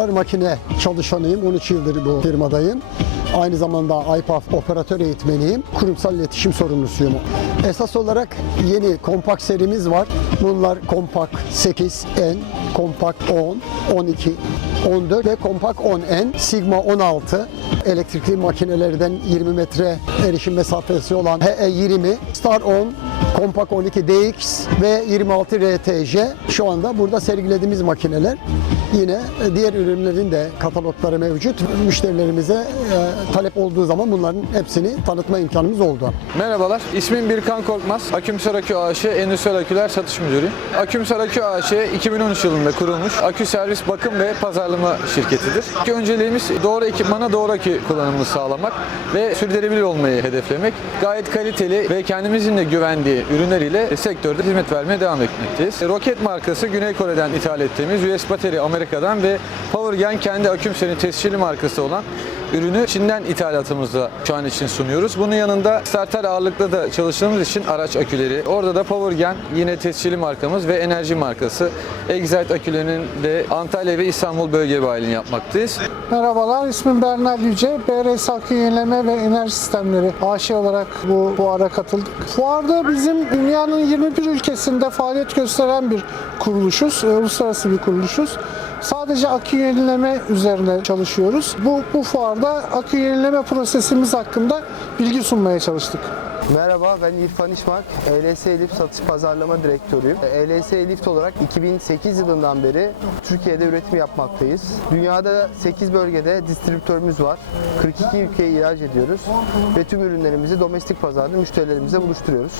Acarlar makine çalışanıyım. 13 yıldır bu firmadayım. Aynı zamanda IPAF operatör eğitmeniyim. Kurumsal iletişim sorumlusuyum. Esas olarak yeni kompakt serimiz var. Bunlar kompakt 8N, kompakt 10, 12, 14 ve kompakt 10N, Sigma 16 elektrikli makinelerden 20 metre erişim mesafesi olan HE20, Star 10, Kompakt 12 DX ve 26 RTJ şu anda burada sergilediğimiz makineler. Yine e, diğer ürünlerin de katalogları mevcut. Müşterilerimize e, talep olduğu zaman bunların hepsini tanıtma imkanımız oldu. Merhabalar, ismim Birkan Korkmaz. Akümsar Akü AŞ Endüstriyel Aküler Satış Müdürüyüm. Akümsar Akü AŞ 2013 yılında kurulmuş akü servis bakım ve pazarlama şirketidir. İlk önceliğimiz doğru ekipmana doğru akü kullanımını sağlamak ve sürdürülebilir olmayı hedeflemek. Gayet kaliteli ve kendimizin de güvendiği ürünler ile sektörde hizmet vermeye devam etmekteyiz. Roket markası Güney Kore'den ithal ettiğimiz US Battery Amerika'dan ve PowerGen kendi Akümser'in tescilli markası olan ürünü Çin'den ithalatımızla şu an için sunuyoruz. Bunun yanında starter ağırlıklı da çalıştığımız için araç aküleri. Orada da PowerGen yine tescilli markamız ve enerji markası. Excite akülerinin de Antalya ve İstanbul bölge bayiliğini yapmaktayız. Merhabalar, ismim Bernal Yüce. BRS Akü Yenileme ve Enerji Sistemleri AŞ olarak bu fuara katıldık. Fuarda bizim dünyanın 21 ülkesinde faaliyet gösteren bir kuruluşuz, e, uluslararası bir kuruluşuz. Sadece akü yenileme üzerine çalışıyoruz. Bu, bu fuarda akü yenileme prosesimiz hakkında bilgi sunmaya çalıştık. Merhaba ben İrfan İşmak, ELS Lift Satış Pazarlama Direktörüyüm. ELS Lift olarak 2008 yılından beri Türkiye'de üretim yapmaktayız. Dünyada 8 bölgede distribütörümüz var. 42 ülkeye ihraç ediyoruz ve tüm ürünlerimizi domestik pazarda müşterilerimize buluşturuyoruz.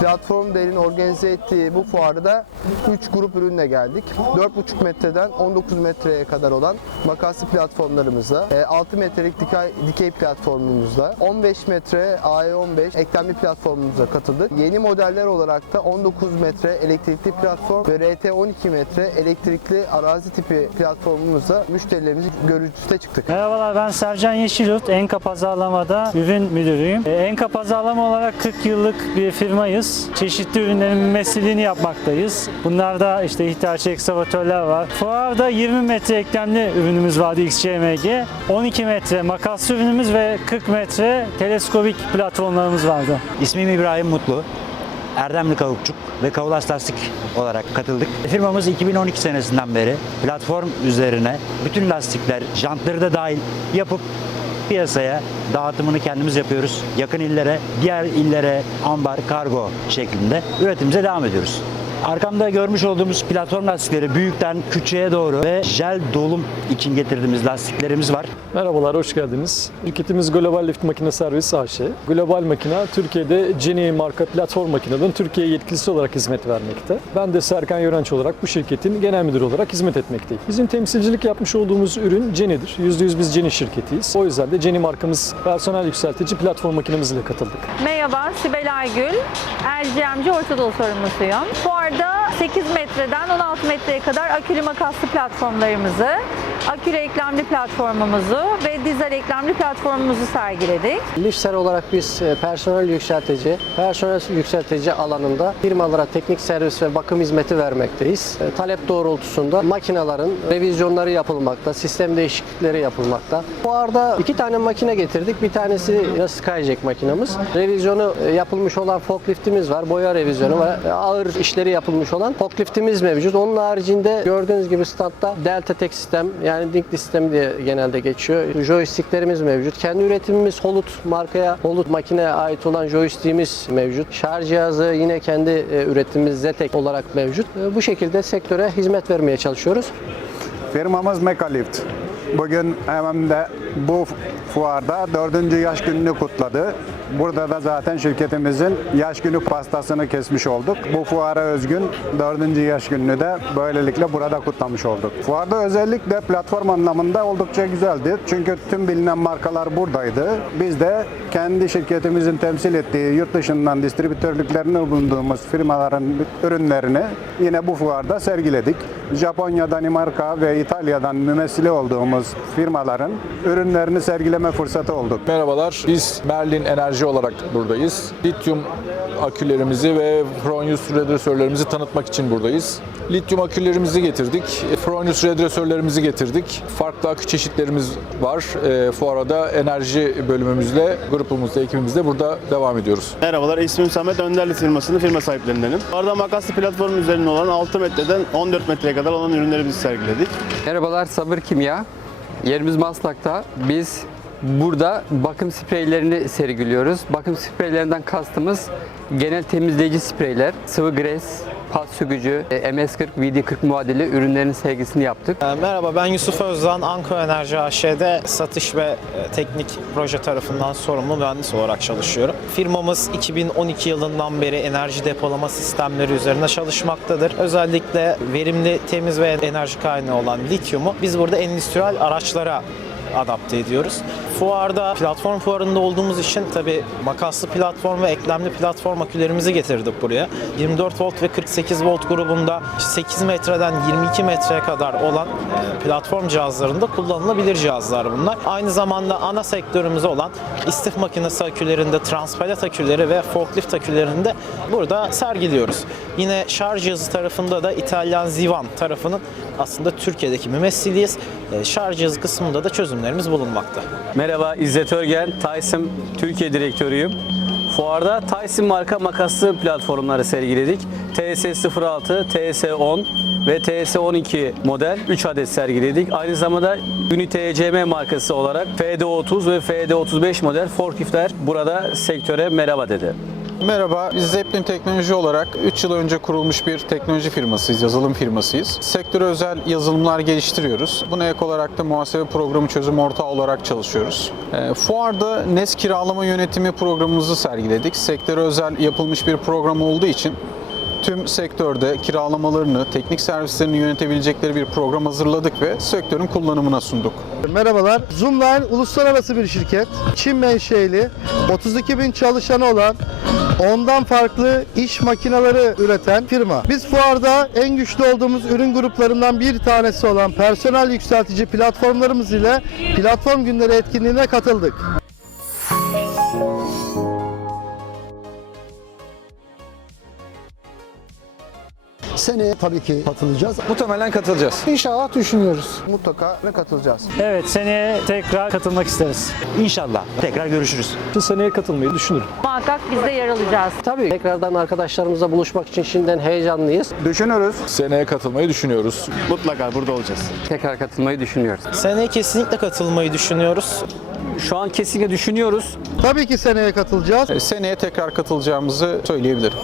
Platform Değer'in organize ettiği bu fuarda 3 grup ürünle geldik. 4,5 metreden 19 metreye kadar olan makaslı platformlarımızla, e, 6 metrelik dikey, dikey platformumuzla, 15 metre AE15 eklemli platformumuza katıldık. Yeni modeller olarak da 19 metre elektrikli platform ve RT12 metre elektrikli arazi tipi platformumuzla müşterilerimizi görüntüste çıktık. Merhabalar ben Sercan Yeşilyurt. Enka Pazarlama'da ürün müdürüyüm. E, Enka Pazarlama olarak 40 yıllık bir firmayız. Çeşitli ürünlerin mümessilliğini yapmaktayız. Bunlarda işte ihtiyaç ekskavatörler var. Fuarda 20 metre eklemli ürünümüz vardı XCMG. 12 metre makaslı ürünümüz ve 40 metre teleskobik platformlarımız vardı. İsmim İbrahim Mutlu. Erdemli Kavukçuk ve Kavlas Lastik olarak katıldık. Firmamız 2012 senesinden beri platform üzerine bütün lastikler, jantları da dahil yapıp piyasaya dağıtımını kendimiz yapıyoruz. Yakın illere, diğer illere ambar, kargo şeklinde üretimimize devam ediyoruz. Arkamda görmüş olduğumuz platform lastikleri büyükten küçüğe doğru ve jel dolum için getirdiğimiz lastiklerimiz var. Merhabalar, hoş geldiniz. Şirketimiz Global Lift Makine Servis AŞ. Global Makina, Türkiye'de Genie marka platform makinelerin Türkiye yetkilisi olarak hizmet vermekte. Ben de Serkan Yörenç olarak bu şirketin genel müdürü olarak hizmet etmekteyim. Bizim temsilcilik yapmış olduğumuz ürün Genie'dir. %100 biz Genie şirketiyiz. O yüzden de Genie markamız personel yükseltici platform makinemiz ile katıldık. Merhaba, Sibel Aygül. LGMC Orta Doğu sorumlusuyum. Fuarda 8 metreden 16 metreye kadar akülü makaslı platformlarımızı, akülü eklemli platformumuzu ve dizel eklemli platformumuzu sergiledik. Lifser olarak biz e, personel yükseltici, personel yükseltici alanında firmalara teknik servis ve bakım hizmeti vermekteyiz. E, Talep doğrultusunda makinelerin revizyonları yapılmakta, sistem değişiklikleri yapılmakta. Bu arada iki tane makine getirdik. Bir tanesi Skyjack makinamız. Revizyonu e, yapılmış olan forkliftimiz var. Boya revizyonu ve ağır işleri yapılmış olan forkliftimiz mevcut. Onun haricinde gördüğünüz gibi standta Delta Tech sistem yani Dinkli sistemi diye genelde geçiyor. Joysticklerimiz mevcut. Kendi üretimimiz Holut markaya Holut makineye ait olan joystickimiz mevcut. Şarj cihazı yine kendi e, üretimimiz Zetek olarak mevcut. E, Bu şekilde sektöre hizmet vermeye çalışıyoruz. Firmamız Mekalift. Bugün hemen de bu fuarda dördüncü yaş gününü kutladı. Burada da zaten şirketimizin yaş günü pastasını kesmiş olduk. Bu fuara özgün dördüncü yaş gününü de böylelikle burada kutlamış olduk. Fuarda özellikle platform anlamında oldukça güzeldi. Çünkü tüm bilinen markalar buradaydı. Biz de kendi şirketimizin temsil ettiği yurt dışından distribütörlüklerini bulunduğumuz firmaların ürünlerini yine bu fuarda sergiledik. Japonya, Danimarka ve İtalya'dan mümessili olduğumuz firmaların ürünlerini sergileme fırsatı olduk. Merhabalar, biz Merlin Enerji olarak buradayız. Lityum akülerimizi ve Fronius redüktörlerimizi tanıtmak için buradayız. Lityum akülerimizi getirdik. Fronius redresörlerimizi getirdik. Farklı akü çeşitlerimiz var. E, fuarada enerji bölümümüzle, grubumuzda, ekibimizde burada devam ediyoruz. Merhabalar, ismim Samet Önderli firmasının firma sahiplerindenim. Arada makaslı platform üzerinde olan 6 metreden 14 metreye kadar olan ürünlerimizi sergiledik. Merhabalar Sabır Kimya. Yerimiz Maslak'ta. Biz burada bakım spreylerini sergiliyoruz. Bakım spreylerinden kastımız genel temizleyici spreyler, sıvı gres, pas sökücü, e, MS40, VD40 muadili ürünlerin sergisini yaptık. Merhaba ben Yusuf Özdan, Anko Enerji AŞ'de satış ve e, teknik proje tarafından sorumlu mühendis olarak çalışıyorum. Firmamız 2012 yılından beri enerji depolama sistemleri üzerine çalışmaktadır. Özellikle verimli, temiz ve enerji kaynağı olan lityumu biz burada endüstriyel araçlara adapte ediyoruz. Fuarda, platform fuarında olduğumuz için tabi makaslı platform ve eklemli platform akülerimizi getirdik buraya. 24 volt ve 48 volt grubunda 8 metreden 22 metreye kadar olan e, platform cihazlarında kullanılabilir cihazlar bunlar. Aynı zamanda ana sektörümüz olan istif makinesi akülerinde, transpalet aküleri ve forklift akülerini de burada sergiliyoruz. Yine şarj cihazı tarafında da İtalyan Zivan tarafının aslında Türkiye'deki mümessiliyiz. E, Şarj cihazı kısmında da çözümlerimiz bulunmakta. Merhaba İzzet Örgen, Tyson Türkiye Direktörüyüm. Fuarda Tyson marka makaslı platformları sergiledik. TS06, TS10 ve TS12 model 3 adet sergiledik. Aynı zamanda Unity ECM markası olarak FD30 ve FD35 model forkliftler burada sektöre merhaba dedi. Merhaba, biz Zeppelin Teknoloji olarak 3 yıl önce kurulmuş bir teknoloji firmasıyız, yazılım firmasıyız. Sektöre özel yazılımlar geliştiriyoruz. Buna ek olarak da muhasebe programı çözüm ortağı olarak çalışıyoruz. E, fuarda NES kiralama yönetimi programımızı sergiledik. Sektöre özel yapılmış bir program olduğu için tüm sektörde kiralamalarını, teknik servislerini yönetebilecekleri bir program hazırladık ve sektörün kullanımına sunduk. Merhabalar. Zoomline uluslararası bir şirket. Çin menşeli, 32 bin çalışanı olan, ondan farklı iş makineleri üreten firma. Biz fuarda en güçlü olduğumuz ürün gruplarından bir tanesi olan personel yükseltici platformlarımız ile platform günleri etkinliğine katıldık. Seneye tabii ki katılacağız. Muhtemelen katılacağız. İnşallah düşünüyoruz. Mutlaka ve katılacağız. Evet seneye tekrar katılmak isteriz. İnşallah tekrar görüşürüz. Bu seneye katılmayı düşünürüm. Muhakkak biz de yer alacağız. Tabii tekrardan arkadaşlarımızla buluşmak için şimdiden heyecanlıyız. Düşünürüz. Seneye katılmayı düşünüyoruz. Mutlaka burada olacağız. Tekrar katılmayı düşünüyoruz. Seneye kesinlikle katılmayı düşünüyoruz. Şu an kesinlikle düşünüyoruz. Tabii ki seneye katılacağız. E, Seneye tekrar katılacağımızı söyleyebilirim.